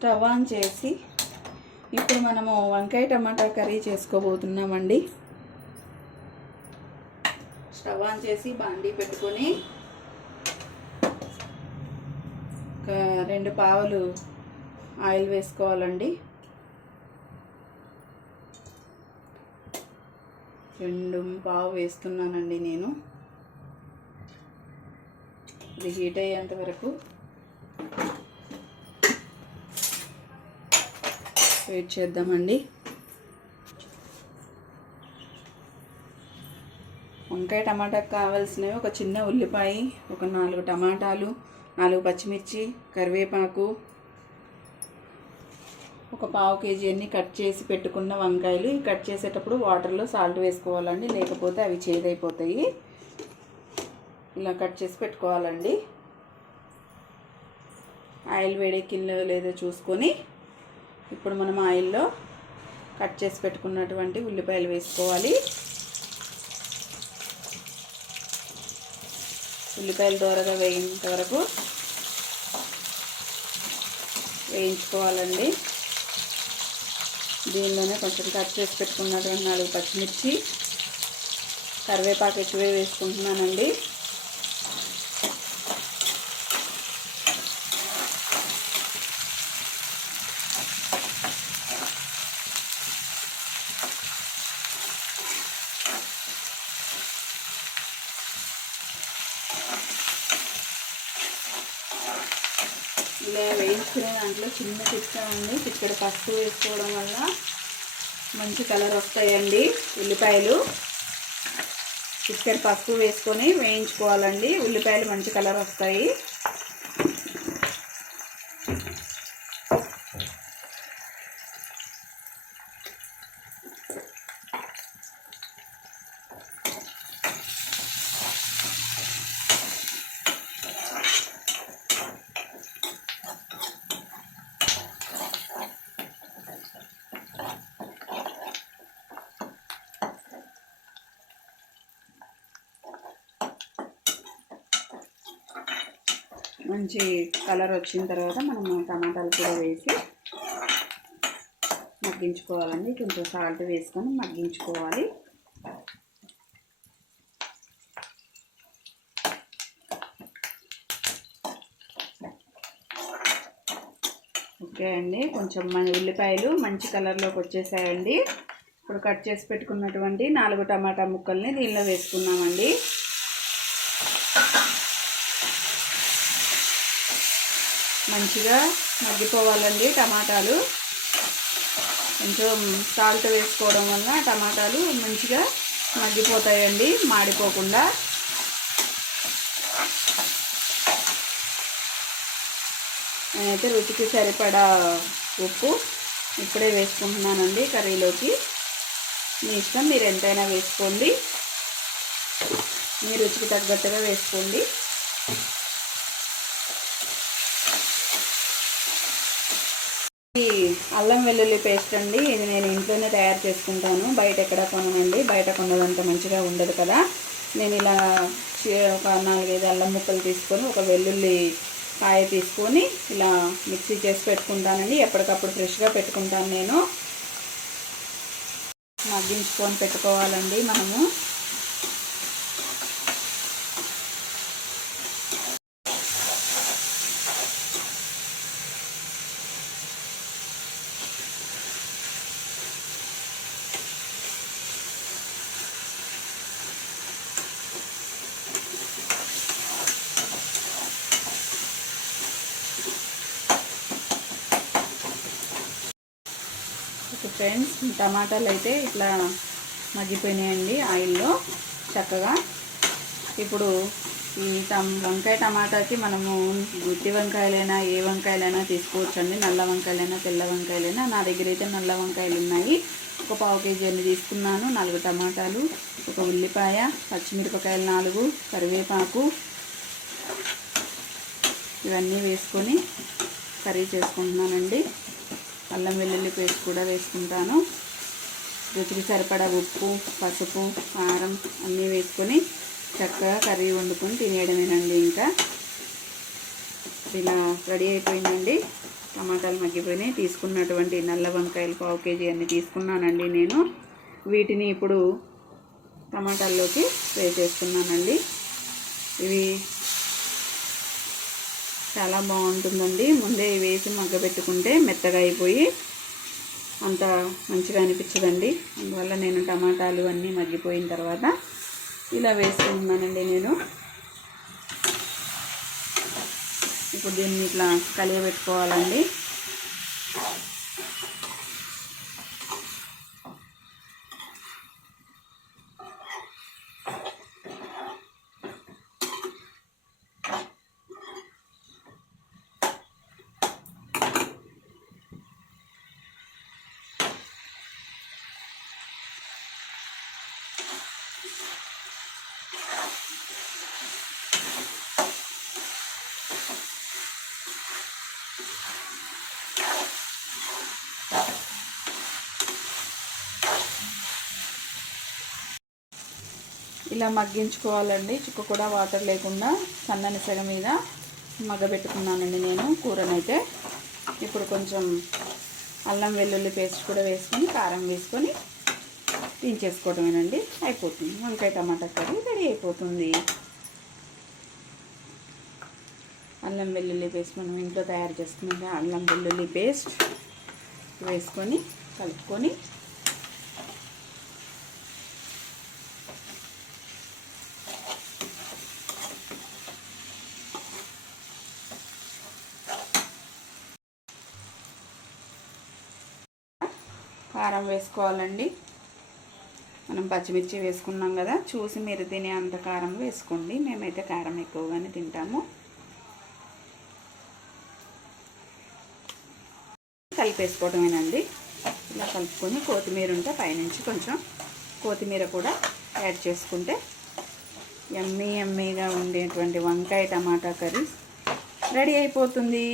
Stove on చేసి ఇప్పుడు మనము వంకాయ టమాటా కర్రీ చేసుకోబోతున్నామండి. స్టవ్ ఆన్ చేసి బాండీ పెట్టుకొని ఒక 2 పావులు ఆయిల్ వేసుకోవాలండి. 2 పావు వేస్తున్నానండి నేను. ఇది హీట్ అయ్యేంత వరకు వెయిట్ చేద్దామండి. వంకాయ టమాటాకు కావాల్సినవి ఒక చిన్న ఉల్లిపాయ, ఒక 4 టమాటాలు, 4 పచ్చిమిర్చి, కరివేపాకు, ఒక పావు కేజీ అన్ని కట్ చేసి పెట్టుకున్న వంకాయలు. కట్ చేసేటప్పుడు వాటర్లో సాల్ట్ వేసుకోవాలండి, లేకపోతే అవి చేదైపోతాయి. ఇలా కట్ చేసి పెట్టుకోవాలండి. ఆయిల్ వేడెక్కిందో లేదో చూసుకొని ఇప్పుడు మనం ఆయిల్లో కట్ చేసి పెట్టుకున్నటువంటి ఉల్లిపాయలు వేసుకోవాలి. ఉల్లిపాయలు దోరగా వేయేంత వరకు వేయించుకోవాలండి. దీనిలోనే కొంచెం కట్ చేసి పెట్టుకున్నటువంటి 4 పచ్చిమిర్చి, కరివేపాకు ఎక్కువే వేసుకుంటున్నానండి. ఇలా వేయించుకునే దాంట్లో చిన్న చిట్కా అండి, చిక్కడి పసుపు వేసుకోవడం వల్ల మంచి కలర్ వస్తాయండి. ఉల్లిపాయలు చిక్కడి పసుపు వేసుకొని వేయించుకోవాలండి. ఉల్లిపాయలు మంచి కలర్ వస్తాయి. మంచి కలర్ వచ్చిన తర్వాత మనం టమాటాలు కూడా వేసి మగ్గించుకోవాలండి. కొంచెం సాల్ట్ వేసుకొని మగ్గించుకోవాలి. ఓకే అండి, కొంచెం మన ఉల్లిపాయలు మంచి కలర్లోకి వచ్చేసాయండి. ఇప్పుడు కట్ చేసి పెట్టుకున్నటువంటి 4 టమాటా ముక్కల్ని దీనిలో వేసుకున్నామండి. మంచిగా మగ్గిపోవాలండి టమాటాలు. కొంచెం సాల్ట్ వేసుకోవడం వల్ల టమాటాలు మంచిగా మగ్గిపోతాయండి, మాడిపోకుండా. నేనైతే రుచికి సరిపడా ఉప్పు ఇప్పుడే వేసుకుంటున్నానండి కర్రీలోకి. మీ ఇష్టం, మీరు ఎంతైనా వేసుకోండి, మీ రుచికి తగ్గట్టుగా వేసుకోండి. అల్లం వెల్లుల్లి పేస్ట్ అండి, ఇది నేను ఇంట్లోనే తయారు చేసుకుంటాను, బయట ఎక్కడ కొననండి. బయట కొన్నదంత మంచిగా ఉండదు కదా. నేను ఇలా ఒక 4-5 అల్లం ముక్కలు తీసుకొని, ఒక వెల్లుల్లి కాయ తీసుకొని ఇలా మిక్సీ చేసి పెట్టుకుంటానండి. ఎప్పటికప్పుడు ఫ్రెష్గా పెట్టుకుంటాను నేను. మగ్గించుకొని పెట్టుకోవాలండి మనము. ఫ్రెండ్స్, టమాటాలు అయితే ఇట్లా మగ్గిపోయినాయండి ఆయిల్లో చక్కగా. ఇప్పుడు ఈ వంకాయ టమాటాకి మనము గుత్తి వంకాయలైనా ఏ వంకాయలైనా తీసుకోవచ్చండి. నల్ల వంకాయలైనా తెల్ల వంకాయలైనా. నా దగ్గర అయితే నల్ల వంకాయలు ఉన్నాయి. ఒక పావు కేజీ అన్ని తీసుకున్నాను. 4 టమాటాలు, ఒక ఉల్లిపాయ, పచ్చిమిరపకాయలు 4, కరివేపాకు, ఇవన్నీ వేసుకొని కర్రీ చేసుకుంటున్నానండి. అల్లం వెల్లుల్లి పేస్ట్ కూడా వేసుకుంటాను. రుచికి సరిపడా ఉప్పు, పసుపు, కారం అన్నీ వేసుకొని చక్కగా కర్రీ వండుకొని తినేయడమేనండి. ఇంకా ఇలా రెడీ అయిపోయిందండి. టమాటాలు మగ్గిపోయినాయి. తీసుకున్నటువంటి నల్ల వంకాయలు 1/4 కేజీ అన్ని తీసుకున్నానండి నేను. వీటిని ఇప్పుడు టమాటాల్లోకి వేసేస్తున్నానండి. ఇవి చాలా బాగుంటుందండి. ముందే వేసి మగ్గబెట్టుకుంటే మెత్తగా అయిపోయి అంత మంచిగా అనిపించదండి. అందువల్ల నేను టమాటాలు అన్నీ మగ్గిపోయిన తర్వాత ఇలా వేసుకుంటున్నానండి నేను. ఇప్పుడు దీన్ని ఇట్లా కలియబెట్టుకోవాలండి. ఇలా మగ్గించుకోవాలండి. చుక్క కూడా వాటర్ లేకుండా సన్నని సెగ మీద మగ్గబెట్టుకున్నానండి నేను కూరనైతే. ఇప్పుడు కొంచెం అల్లం వెల్లుల్లి పేస్ట్ కూడా వేసుకొని కారం వేసుకొని దించేసుకోవడమేనండి. అయిపోతుంది. వంకాయ టమాటా కర్రీ రెడీ అయిపోతుంది. అల్లం వెల్లుల్లి పేస్ట్ మనం ఇంట్లో తయారు చేసుకున్న అల్లం వెల్లుల్లి పేస్ట్ వేసుకొని కలుపుకొని కారం వేసుకోవాలండి. మనం పచ్చిమిర్చి వేసుకున్నాం కదా, చూసి మీరు తినే అంత కారం వేసుకోండి. మేమైతే కారం ఎక్కువగానే తింటాము. కలిపేసుకోవటమేనండి. ఇలా కలుపుకొని కొత్తిమీర ఉంటే పైనుంచి కొంచెం కొత్తిమీర కూడా యాడ్ చేసుకుంటే యమ్మీగా ఉండేటువంటి వంకాయ టమాటా కర్రీ రెడీ అయిపోతుంది.